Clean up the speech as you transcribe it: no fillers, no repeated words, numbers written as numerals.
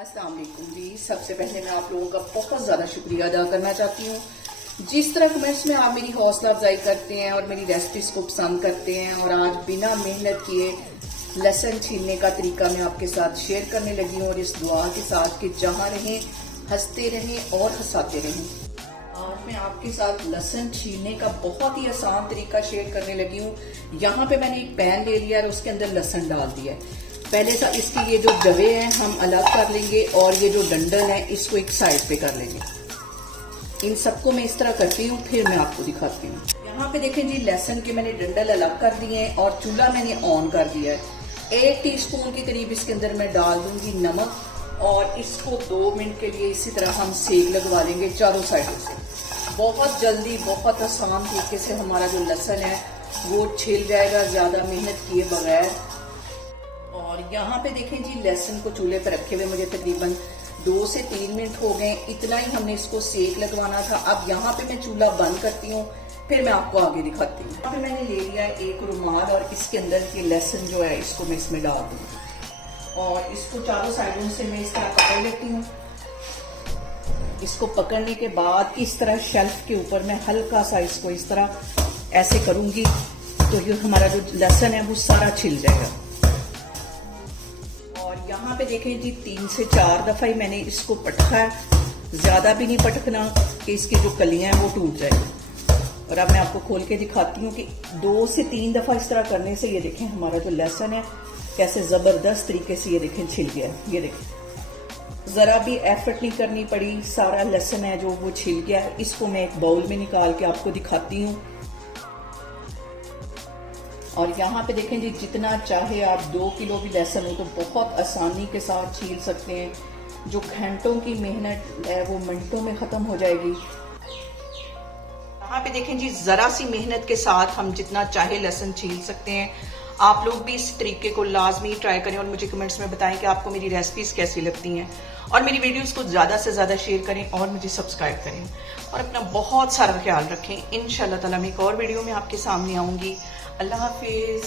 अस्सलाम वालेकुम जी। सबसे पहले मैं आप लोगों का बहुत ज़्यादा शुक्रिया अदा करना चाहती हूँ। जिस तरह कमेंट्स में आप मेरी हौसला अफजाई करते हैं और मेरी रेसिपीज को पसंद करते हैं, और आज बिना मेहनत किए लहसुन छीलने का तरीका मैं आपके साथ शेयर करने लगी हूँ, और इस दुआ के साथ कि जहाँ रहें हंसते रहें और हंसाते रहें। आज मैं आपके साथ लहसुन छीलने का बहुत ही आसान तरीका शेयर करने लगी हूँ। यहाँ पे मैंने एक पैन ले लिया और उसके अंदर लहसुन डाल दिया है। पहले तो इसकी ये जो जवे हैं हम अलग कर लेंगे, और ये जो डंडल है इसको एक साइड पे कर लेंगे। इन सबको मैं इस तरह करती हूँ, फिर मैं आपको दिखाती हूँ। यहाँ पे देखें जी, लहसुन के मैंने डंडल अलग कर दिए हैं और चूल्हा मैंने ऑन कर दिया है। 1 टीस्पून के करीब इसके अंदर मैं डाल दूंगी नमक, और इसको 2 मिनट के लिए इसी तरह हम सेक लगवा लेंगे चारों साइडों से। बहुत जल्दी बहुत आसान तरीके से हमारा जो लहसुन है वो छिल जाएगा, ज्यादा मेहनत किए बगैर। और यहाँ पे देखें जी, लहसुन को चूल्हे पर रखे हुए मुझे तकरीबन 2 से 3 मिनट हो गए। इतना ही हमने इसको सेक लगवाना था। अब यहाँ पे मैं चूल्हा बंद करती हूँ, फिर मैं आपको आगे दिखाती हूँ। यहाँ पे मैंने ले लिया है एक रुमाल, और इसके अंदर ये लहसुन जो है इसको मैं इसमें डाल दूंगी, और इसको चारों साइडों से मैं इस तरह पकड़ लेती हूँ। इसको पकड़ने के बाद इस तरह शेल्फ के ऊपर मैं हल्का सा इसको इस तरह ऐसे करूंगी, तो ये हमारा जो लहसुन है वो सारा छिल जाएगा। और यहाँ पे देखें जी, 3 से 4 दफा ही मैंने इसको पटका है, ज्यादा भी नहीं पटकना कि इसकी जो कलियां हैं वो टूट जाए। और अब मैं आपको खोल के दिखाती हूँ कि 2 से 3 दफा इस तरह करने से ये देखें हमारा जो लहसुन है कैसे जबरदस्त तरीके से ये देखें छिल गया। ये देखें, जरा भी एफर्ट नहीं करनी पड़ी, सारा लहसुन है जो वो छिल गया है। इसको मैं एक बाउल में निकाल के आपको दिखाती हूँ। और यहाँ पे देखें जी, जितना चाहे आप 2 किलो भी लहसुन हो तो बहुत आसानी के साथ छील सकते हैं। जो घंटों की मेहनत है वो मिनटों में खत्म हो जाएगी। यहाँ पे देखें जी, जरा सी मेहनत के साथ हम जितना चाहे लहसुन छील सकते हैं। आप लोग भी इस तरीके को लाजमी ट्राई करें और मुझे कमेंट्स में बताएं कि आपको मेरी रेसिपीज कैसी लगती हैं, और मेरी वीडियोस को ज्यादा से ज्यादा शेयर करें और मुझे सब्सक्राइब करें, और अपना बहुत सारा ख्याल रखें। इंशाल्लाह ताला मैं एक और वीडियो में आपके सामने आऊंगी। अल्लाह हाफिज।